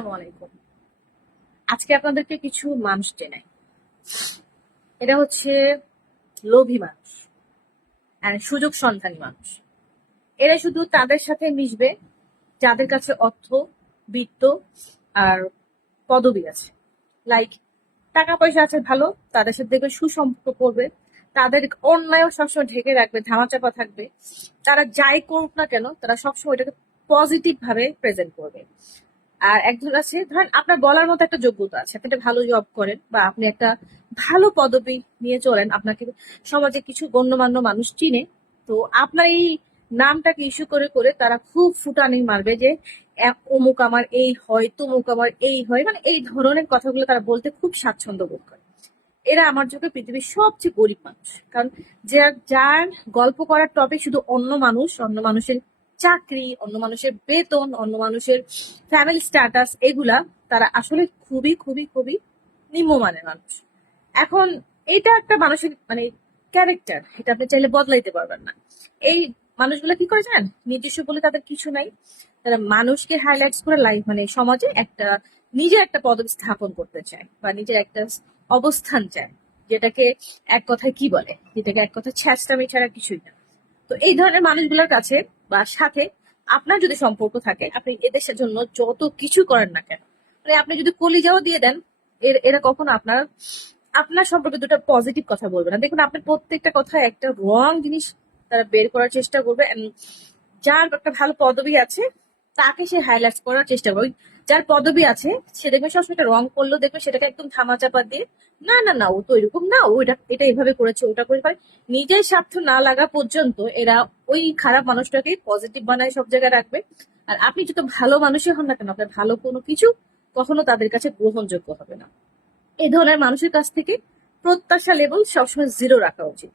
আসসালামু আলাইকুম। আজকে আপনাদেরকে কিছু মানুষ চেনাই। এরা হচ্ছে লোভী মানুষ আর সুযোগ সন্ধানী মানুষ। এরা শুধু তাদের সাথে মিশবে যাদের কাছে অর্থ, বিত্ত আর পদবি আছে। লাইক টাকা পয়সা আছে ভালো, তাদের সাথে দেখবে সুসম্পর্ক করবে। তাদের অন্যায়ও সবসময় ঢেকে রাখবে, ধামাচাপা থাকবে। তারা যাই করুক না কেন, তারা সবসময় এটাকে পজিটিভ ভাবে প্রেজেন্ট করবে। আর একজন আছে, ধরেন আপনার বলার মতো একটা যোগ্যতা আছে, আপনি একটা ভালো জব করেন বা আপনি একটা ভালো পদবি নিয়ে চলেন, আপনাকে সমাজে কিছু গণ্যমান্য মানুষ চিনে। তো আপনার এই নামটাকে ইস্যু করে করে তারা খুব ফুটানি মারবে যে অমুক আমার এই হয়, তমুক আমার এই হয়, মানে এই ধরনের কথাগুলো তারা বলতে খুব স্বাচ্ছন্দ্য বোধ করে। এরা আমার চোখে পৃথিবীর সবচেয়ে গরিব মানুষ। কারণ যার গল্প করার টপিক শুধু অন্য মানুষ, অন্য মানুষের চাকরি, অন্য মানুষের বেতন, অন্য মানুষের ফ্যামিলি স্ট্যাটাস, এগুলা তারা আসলে খুবই খুবই খুবই নিম্নমানের মানুষ। এখন এটা একটা মানুষের মানে ক্যারেক্টার, এটা আপনি চাইলে বদলাইতে পারবেন না। এই মানুষগুলো কি করে জানেন, নিজস্ব বলে তাদের কিছু নাই। তারা মানুষকে হাইলাইটস করে লাইফ মানে সমাজে একটা নিজের একটা পদবি স্থাপন করতে চায় বা নিজের একটা অবস্থান চায়, যেটাকে এক কথায় কি বলে, যেটাকে এক কথায় ছ্যাঁচড়ামি ছাড়া কিছুই না। তো এই ধরনের মানুষগুলোর কাছে বা সাথে আপনার যদি সম্পর্ক থাকে, আপনি এদের জন্য যত কিছু করেন না কেন, মানে আপনি যদি কলিজাও দিয়ে দেন, এরা কখনো আপনার আপনার সম্পর্কে দুটো পজিটিভ কথা বলবে না। দেখুন, আপনার প্রত্যেকটা কথায় একটা রং জিনিস তারা বের করার চেষ্টা করবে। And যার একটা ভালো পদবি আছে তাকে সে হাইলাইট করার চেষ্টা করবে। যার পদবি আছে সে দেখবে সবসময় একটা রং করলেও দেখবে সেটাকে একদম ধামাচাপা দিয়ে, না না না ও তো এরকম না, ও এটা এইভাবে করেছে, ওটা করে পারে। নিজের স্বার্থ না লাগা পর্যন্ত এরা ওই খারাপ মানুষটাকে পজিটিভ বানায় সব জায়গায় রাখবে। আর আপনি যত ভালো মানুষই হন না কেন, আপনার ভালো কোনো কিছু কখনো তাদের কাছে গ্রহণযোগ্য হবে না। এই ধরনের মানুষের কাছ থেকে প্রত্যাশা লেভেল সবসময় জিরো রাখা উচিত।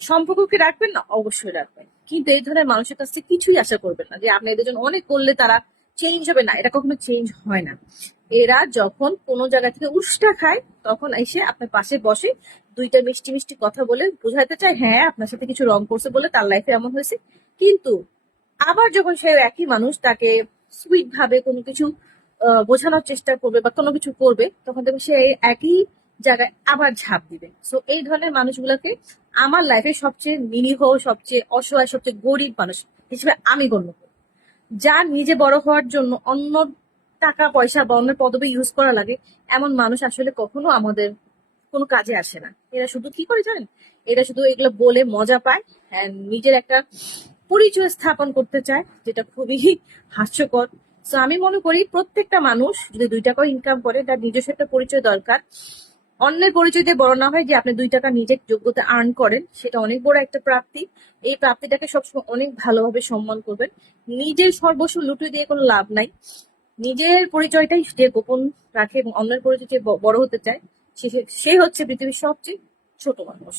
সম্পর্ক কি রাখবেন না, অবশ্যই রাখবেন, কিন্তু এই ধরনের মানুষের কাছ থেকে কিছুই আশা করবেন না যে আপনি এদের জন্য অনেক করলে তারা চেঞ্জ হবে। না, এটা কখনো চেঞ্জ হয় না। এরা যখন কোনো জায়গা থেকে উষ্টা খায় তখন এসে আপনার পাশে বসে, দুইটা মিষ্টি মিষ্টি কথা বলে বুঝাইতে চায় হ্যাঁ আপনার সাথে কিছু রং করছে বলে তার লাইফে এমন হয়েছে। কিন্তু আবার যখন সে একই মানুষ তাকে সুইট ভাবে কোনো কিছু বোঝানোর চেষ্টা করবে বা কোনো কিছু করবে, তখন দেখবে সে একই জায়গায় আবার ঝাঁপ দিবে। সো এই ধরনের মানুষগুলোকে আমার লাইফে সবচেয়ে নিরীহ, সবচেয়ে অসহায়, সবচেয়ে গরিব মানুষ হিসেবে আমি গণ্য করি। যার নিজে বড় হওয়ার জন্য অন্য টাকা পয়সা বা অন্য পদবি ইউজ করা লাগে, এমন মানুষ আসলে কখনো আমাদের কোনো কাজে আসে না। এরা শুধু কি করে জানেন, এরা শুধু এগুলো বলে মজা পায়, নিজের একটা পরিচয় স্থাপন করতে চায়, যেটা খুবই হাস্যকর। তো আমি মনে করি প্রত্যেকটা মানুষ যদি 2 টাকা ইনকাম করে, তার নিজস্ব একটা পরিচয় দরকার। অন্যের পরিচয় দিয়ে বড় না হয়, যে আপনি 2 টাকা নিজের যোগ্যতা আর্ন করেন, সেটা অনেক বড় একটা প্রাপ্তি। এই প্রাপ্তিটাকে সবসময় অনেক ভালোভাবে সম্মান করবেন। নিজের সর্বস্ব লুটে দিয়ে কোনো লাভ নাই। নিজের পরিচয়টাই যে গোপন রাখে এবং অন্যের পরিচয় যে বড় হতে চায়, সে হচ্ছে পৃথিবীর সবচেয়ে ছোট মানুষ।